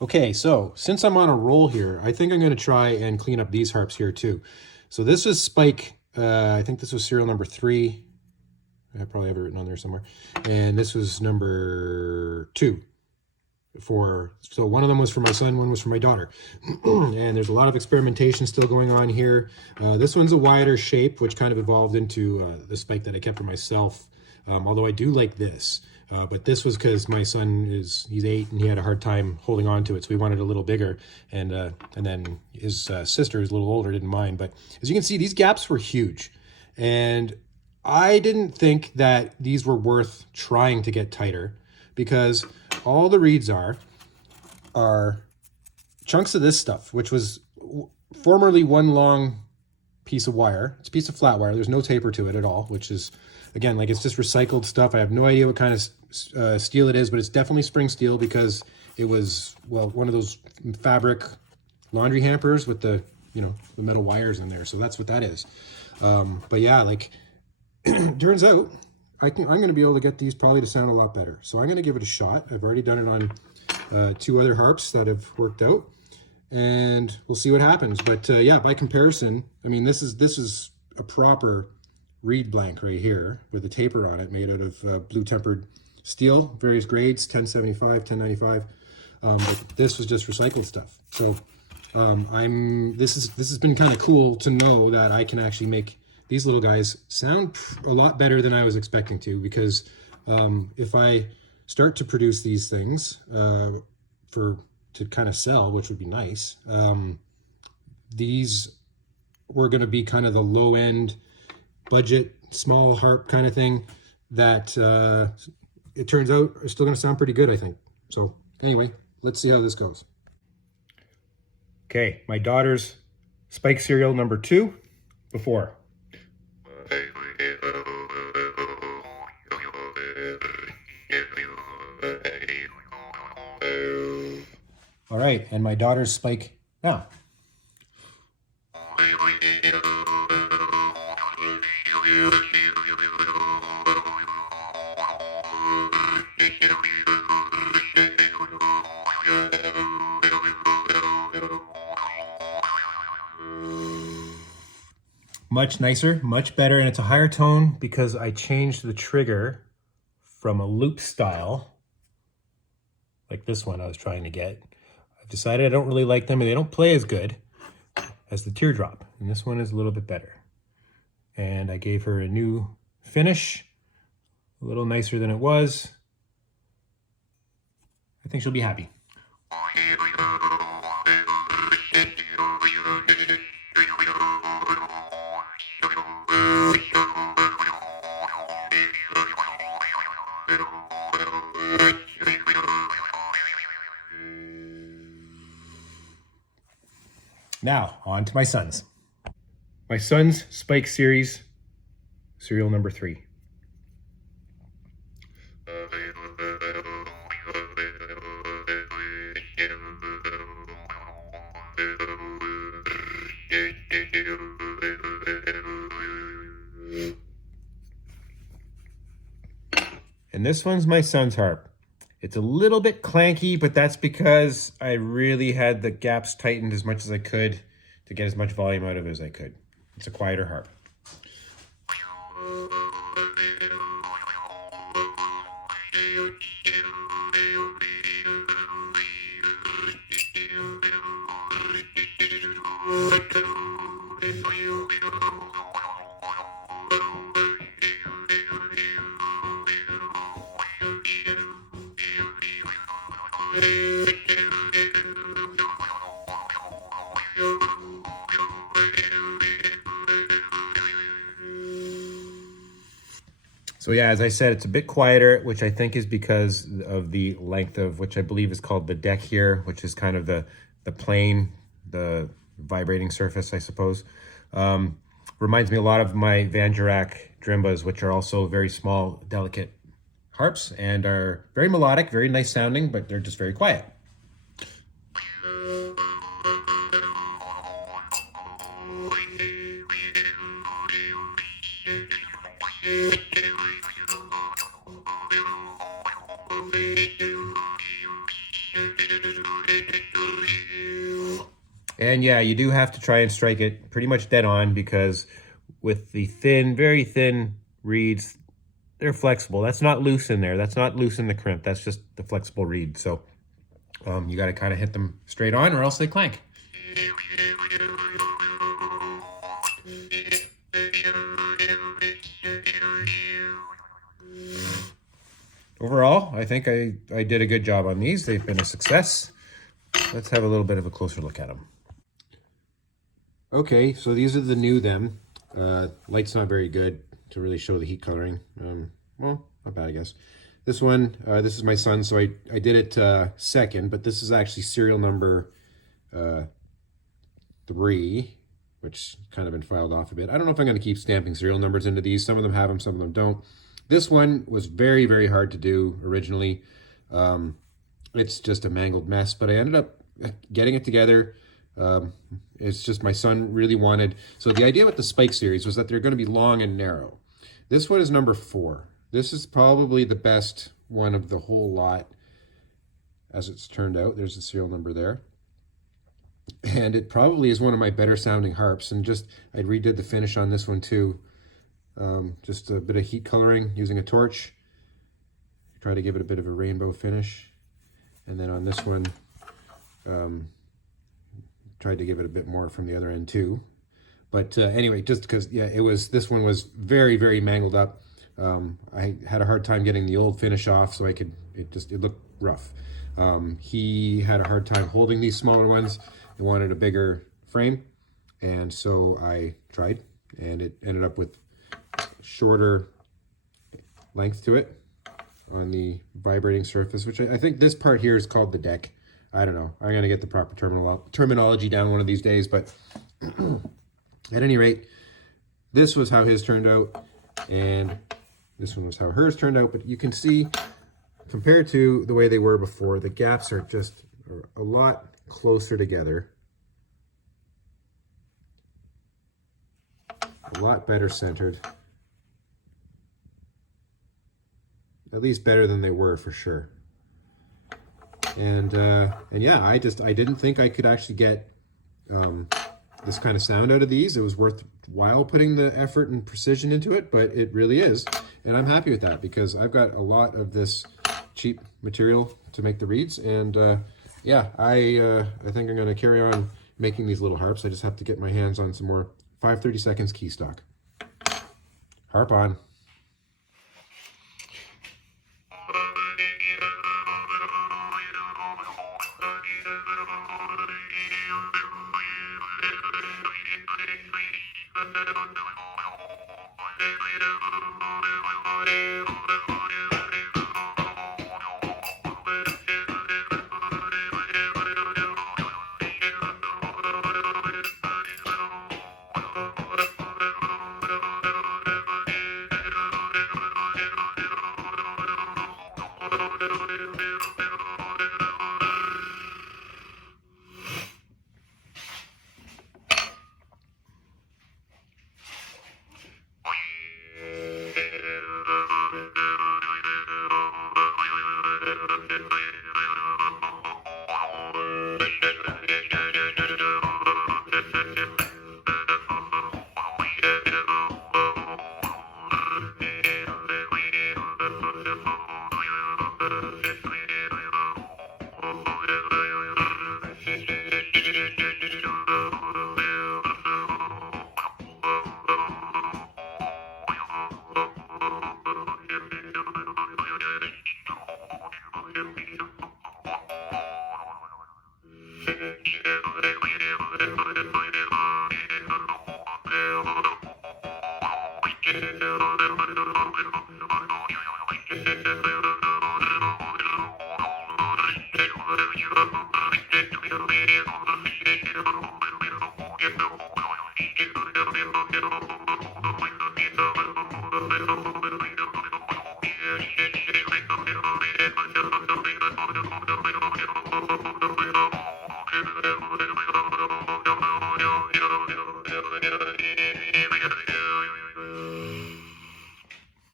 Okay, so since I'm on a roll here, I think I'm going to try and clean up these harps here too. So this is Spike. I think this was serial number 3. I probably have it written on there somewhere. And this was number 2. So one of them was for my son, one was for my daughter. And there's a lot of experimentation still going on here. This one's a wider shape, which kind of evolved into the Spike that I kept for myself. Although I do like this. But this was because my son he's 8 and he had a hard time holding on to it, so we wanted a little bigger. And then his sister is a little older, didn't mind. But as you can see, these gaps were huge, and I didn't think that these were worth trying to get tighter, because all the reeds are chunks of this stuff, which was formerly one long piece of wire. It's a piece of flat wire. There's no taper to it at all, which is, again, like, it's just recycled stuff. I have no idea what kind of steel it is, but it's definitely spring steel, because it was, well, one of those fabric laundry hampers with the metal wires in there. So that's what that is. But yeah, like, turns out I'm going to be able to get these probably to sound a lot better. So I'm going to give it a shot. I've already done it on 2 other harps that have worked out, and we'll see what happens. But yeah, by comparison, I mean, this is a proper reed blank right here with a taper on it, made out of blue tempered steel, various grades, 1075, 1095. But this was just recycled stuff. So this has been kind of cool to know that I can actually make these little guys sound a lot better than I was expecting to, because if I start to produce these things to kind of sell, which would be nice, these were going to be kind of the low end budget small harp kind of thing that it turns out are still going to sound pretty good, I think. So anyway, let's see how this goes. Okay, my daughter's Spike serial number 2 before. All right, and my daughter's Spike now. Much nicer, much better, and it's a higher tone because I changed the trigger from a loop style, like this one I was trying to get. I've decided I don't really like them, and they don't play as good as the teardrop, and this one is a little bit better. And I gave her a new finish, a little nicer than it was. I think she'll be happy. Now, on to my son's. My son's Spike series, serial number 3. And this one's my son's harp. It's a little bit clanky, but that's because I really had the gaps tightened as much as I could to get as much volume out of it as I could. It's a quieter harp. So yeah, as I said, it's a bit quieter, which I think is because of the length of, which I believe is called the deck here, which is kind of the plane, the vibrating surface, I suppose. Reminds me a lot of my Van Durack Drimbas, which are also very small, delicate harps and are very melodic, very nice sounding, but they're just very quiet. And yeah, you do have to try and strike it pretty much dead on, because with the thin, very thin reeds, they're flexible. That's not loose in there. That's not loose in the crimp. That's just the flexible reed. So you got to kind of hit them straight on, or else they clank. Overall, I think I did a good job on these. They've been a success. Let's have a little bit of a closer look at them. Okay, so these are the new them. Light's not very good to really show the heat coloring. Well, not bad, I guess. This one, this is my son, so I did it second, but this is actually serial number 3, which kind of been filed off a bit. I don't know if I'm going to keep stamping serial numbers into these. Some of them have them, some of them don't. This one was very, very hard to do originally. It's just a mangled mess, but I ended up getting it together. It's just my son really wanted. So the idea with the Spike series was that they're going to be long and narrow. This one is number 4. This is probably the best one of the whole lot, as it's turned out. There's the serial number there. And it probably is one of my better sounding harps. And just, I redid the finish on this one too. Just a bit of heat coloring using a torch. Try to give it a bit of a rainbow finish. And then on this one, tried to give it a bit more from the other end too. But anyway, just because, yeah, this one was very, very mangled up. I had a hard time getting the old finish off, so it looked rough. He had a hard time holding these smaller ones and wanted a bigger frame. And so I tried, and it ended up with shorter length to it on the vibrating surface, which I think this part here is called the deck. I don't know. I'm going to get the proper terminology down one of these days, but at any rate, this was how his turned out, and this one was how hers turned out. But you can see, compared to the way they were before, the gaps are just a lot closer together. A lot better centered. At least better than they were, for sure. And yeah, I didn't think I could actually get this kind of sound out of these. It was worthwhile putting the effort and precision into it, but it really is. And I'm happy with that, because I've got a lot of this cheap material to make the reeds. And yeah, I think I'm going to carry on making these little harps. I just have to get my hands on some more 5/32 key stock. Harp on.